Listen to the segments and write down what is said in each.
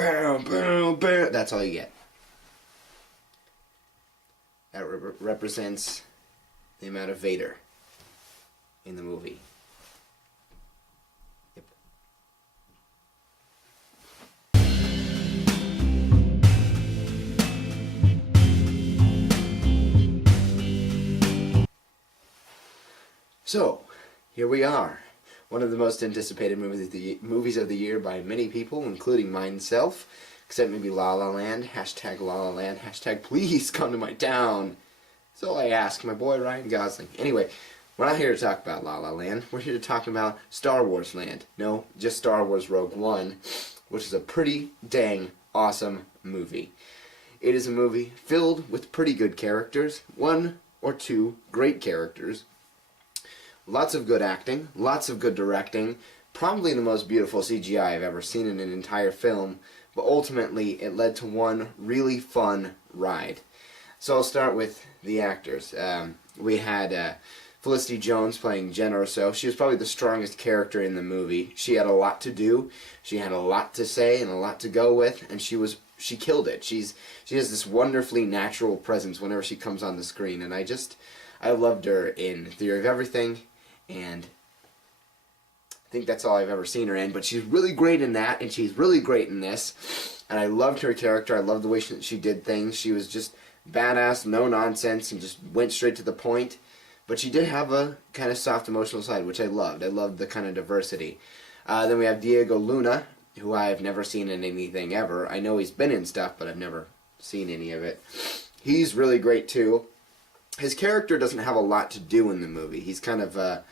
bam, bam, bam. That's all you get. That represents the amount of Vader in the movie. Yep. So, here we are. One of the most anticipated movies of the year by many people, including myself. Except maybe La La Land. Hashtag La La Land. Hashtag please come to my town. That's all I ask. My boy Ryan Gosling. Anyway, we're not here to talk about La La Land. We're here to talk about Star Wars Land. No, just Star Wars Rogue One, which is a pretty dang awesome movie. It is a movie filled with pretty good characters. One or two great characters. Lots of good acting. Lots of good directing. Probably the most beautiful CGI I've ever seen in an entire film. But ultimately, it led to one really fun ride. So I'll start with the actors. We had Felicity Jones playing Jen Erso. She was probably the strongest character in the movie. She had a lot to do. She had a lot to say and a lot to go with, and she killed it. She has this wonderfully natural presence whenever she comes on the screen, and I loved her in Theory of Everything, and I think that's all I've ever seen her in, but she's really great in that, and she's really great in this, and I loved her character. I loved the way she did things. She was just badass, no nonsense, and just went straight to the point, but she did have a kind of soft emotional side, which I loved. I loved the kind of diversity. Then we have Diego Luna, who I've never seen in anything ever. I know he's been in stuff, but I've never seen any of it. He's really great, too. His character doesn't have a lot to do in the movie. He's kind of a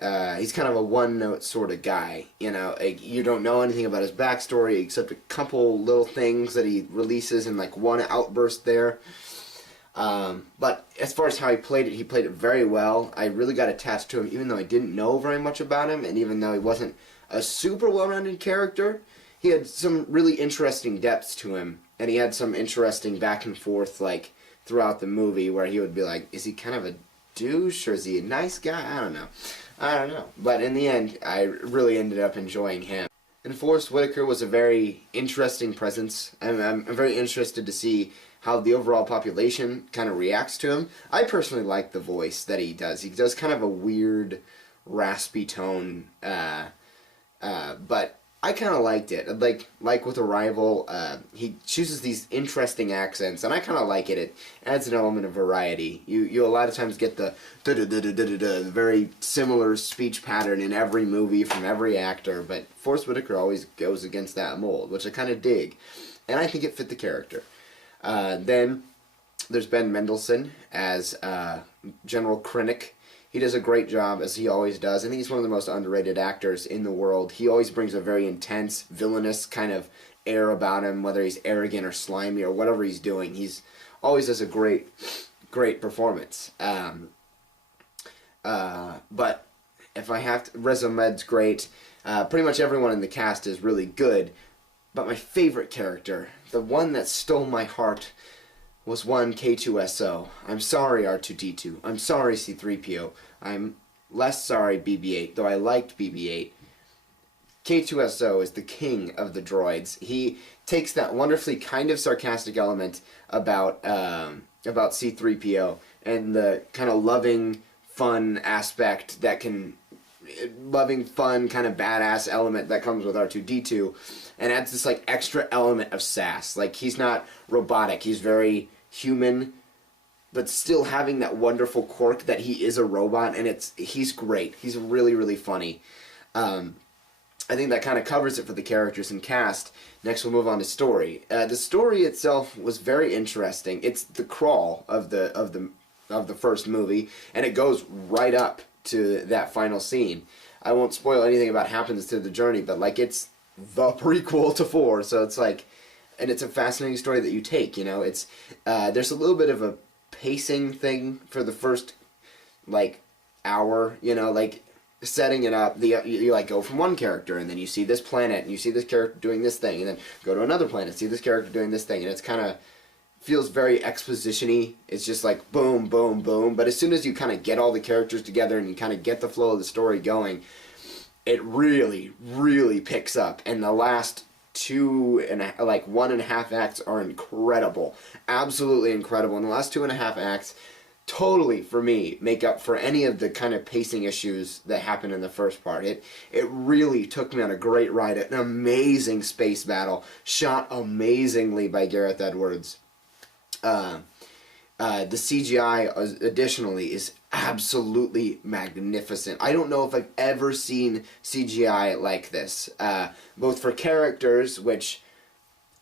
one-note sort of guy, you know. You don't know anything about his backstory except a couple little things that he releases in like one outburst there. But as far as how he played it very well. I really got attached to him, even though I didn't know very much about him, and even though he wasn't a super well-rounded character, he had some really interesting depths to him, and he had some interesting back and forth like throughout the movie where he would be like, is he kind of a douche or is he a nice guy? I don't know. But in the end, I really ended up enjoying him. And Forrest Whitaker was a very interesting presence. I'm very interested to see how the overall population kind of reacts to him. I personally like the voice that he does. He does kind of a weird, raspy tone, but I kind of liked it. Like with Arrival, he chooses these interesting accents, and I kind of like it. It adds an element of variety. You a lot of times get the very similar speech pattern in every movie from every actor, but Forrest Whitaker always goes against that mold, which I kind of dig, and I think it fit the character. Then there's Ben Mendelsohn as General Krennic. He does a great job, as he always does. I think he's one of the most underrated actors in the world. He always brings a very intense, villainous kind of air about him, whether he's arrogant or slimy or whatever he's doing. He's always does a great performance. But if I have to, Riz Ahmed's great. Pretty much everyone in the cast is really good. But my favorite character, the one that stole my heart, was one K2SO. I'm sorry, R2-D2. I'm sorry, C-3PO. I'm less sorry, BB-8, though I liked BB-8. K2SO is the king of the droids. He takes that wonderfully kind of sarcastic element about C-3PO and the kind of loving, fun aspect that can... loving, fun, kind of badass element that comes with R2-D2 and adds this like extra element of sass. Like, he's not robotic. He's very human, but still having that wonderful quirk that he is a robot, and he's great. He's really, really funny. I think that kind of covers it for the characters and cast. Next we'll move on to story. The story itself was very interesting. It's the crawl of the first movie, and it goes right up to that final scene. I won't spoil anything about what happens to the journey, but like, it's the prequel to 4, so it's like, and it's a fascinating story that you take, you know. It's there's a little bit of a pacing thing for the first like hour, you know, like setting it up. You like go from one character, and then you see this planet, and you see this character doing this thing, and then go to another planet, see this character doing this thing, and it's kind of feels very exposition-y. It's just like boom, boom, boom. But as soon as you kind of get all the characters together and you kind of get the flow of the story going, it really, really picks up. And the last like 1.5 acts are incredible, absolutely incredible. And the last 2.5 acts totally, for me, make up for any of the kind of pacing issues that happened in the first part. It really took me on a great ride. An amazing space battle, shot amazingly by Gareth Edwards. The CGI, additionally, is absolutely magnificent. I don't know if I've ever seen CGI like this, both for characters, which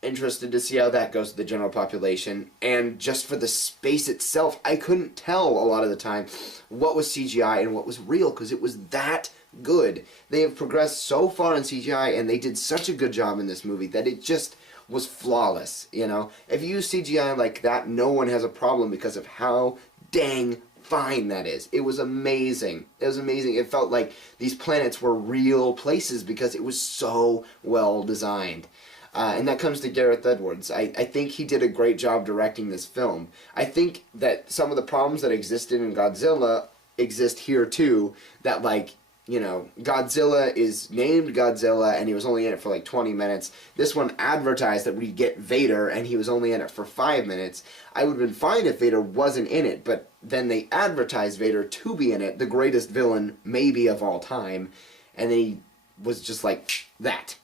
interested to see how that goes to the general population, and just for the space itself. I couldn't tell a lot of the time what was CGI and what was real, because it was that good. They have progressed so far in CGI, and they did such a good job in this movie that it just was flawless, you know? If you use CGI like that, no one has a problem because of how dang fine that is. It was amazing. It was amazing. It felt like these planets were real places because it was so well designed. And that comes to Gareth Edwards. I think he did a great job directing this film. I think that some of the problems that existed in Godzilla exist here too. That, like, you know, Godzilla is named Godzilla and he was only in it for like 20 minutes. This one advertised that we'd get Vader and he was only in it for 5 minutes. I would have been fine if Vader wasn't in it, but then they advertised Vader to be in it, the greatest villain maybe of all time, and then he was just like that.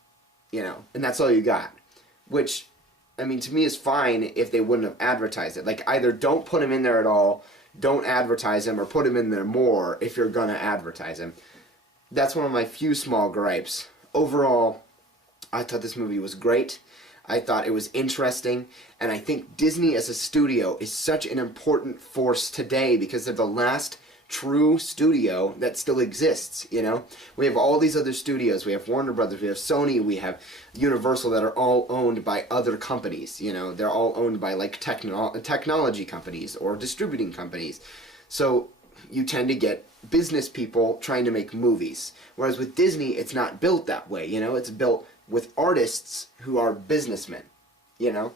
You know, and that's all you got. Which, I mean, to me is fine if they wouldn't have advertised it. Like, either don't put him in there at all, don't advertise him, or put him in there more if you're gonna advertise him. That's one of my few small gripes. Overall, I thought this movie was great. I thought it was interesting, and I think Disney as a studio is such an important force today because they're the last true studio that still exists, you know? We have all these other studios. We have Warner Brothers, we have Sony, we have Universal, that are all owned by other companies, you know? They're all owned by, like, technology companies or distributing companies. So you tend to get business people trying to make movies. Whereas with Disney, it's not built that way, you know? It's built with artists who are businessmen, you know?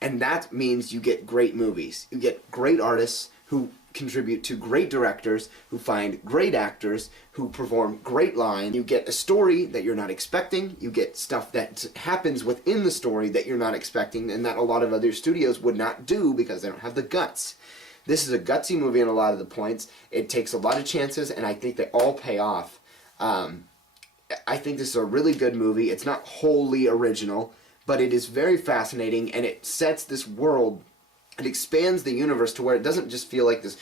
And that means you get great movies. You get great artists who contribute to great directors, who find great actors, who perform great lines. You get a story that you're not expecting. You get stuff that happens within the story that you're not expecting and that a lot of other studios would not do because they don't have the guts. This is a gutsy movie in a lot of the points. It takes a lot of chances, and I think they all pay off. I think this is a really good movie. It's not wholly original, but it is very fascinating, and it sets this world. It expands the universe to where it doesn't just feel like this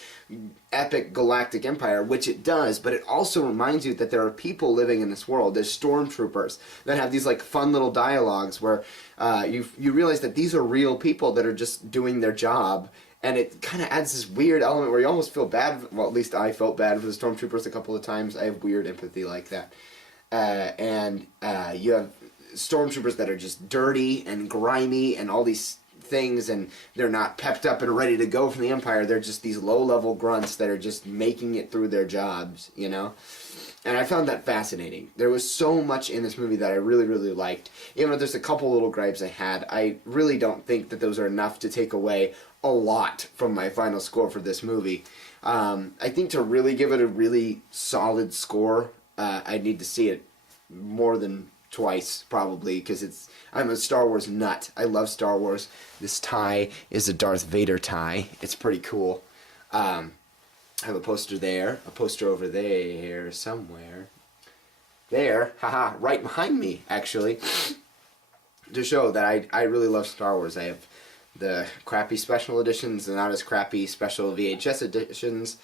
epic galactic empire, which it does, but it also reminds you that there are people living in this world. There's stormtroopers that have these, like, fun little dialogues where you realize that these are real people that are just doing their job, and it kind of adds this weird element where you almost feel bad. Well, at least I felt bad for the stormtroopers a couple of times. I have weird empathy like that. And you have stormtroopers that are just dirty and grimy and all these things, and they're not pepped up and ready to go from the Empire. They're just these low-level grunts that are just making it through their jobs, you know? And I found that fascinating. There was so much in this movie that I really, really liked. Even though there's a couple little gripes I had, I really don't think that those are enough to take away a lot from my final score for this movie. I think to really give it a really solid score, I'd need to see it more than twice, probably, because I'm a Star Wars nut. I love Star Wars. This tie is a Darth Vader tie. It's pretty cool. I have a poster there, a poster over there somewhere. There, haha, right behind me, actually, to show that I really love Star Wars. I have the crappy special editions, the not as crappy special VHS editions.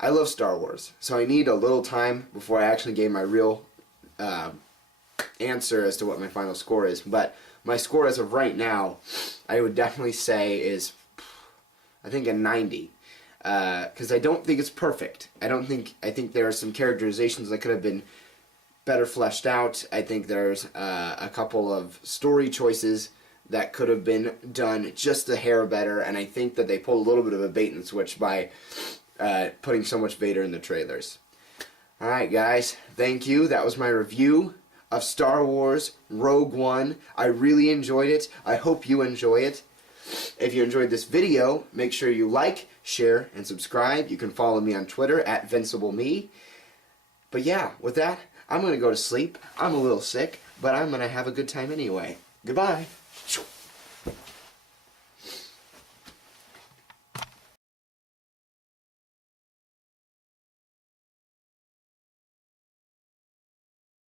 I love Star Wars, so I need a little time before I actually gave my real answer as to what my final score is. But my score as of right now, I would definitely say is, I think, a 90. Because I don't think it's perfect. I think there are some characterizations that could have been better fleshed out. I think there's a couple of story choices that could have been done just a hair better, and I think that they pulled a little bit of a bait and switch by putting so much Vader in the trailers. Alright guys, thank you. That was my review of Star Wars Rogue One. I really enjoyed it. I hope you enjoy it. If you enjoyed this video, make sure you like, share, and subscribe. You can follow me on Twitter @VincibleMe. But yeah, with that, I'm going to go to sleep. I'm a little sick. but I'm gonna have a good time anyway. Goodbye.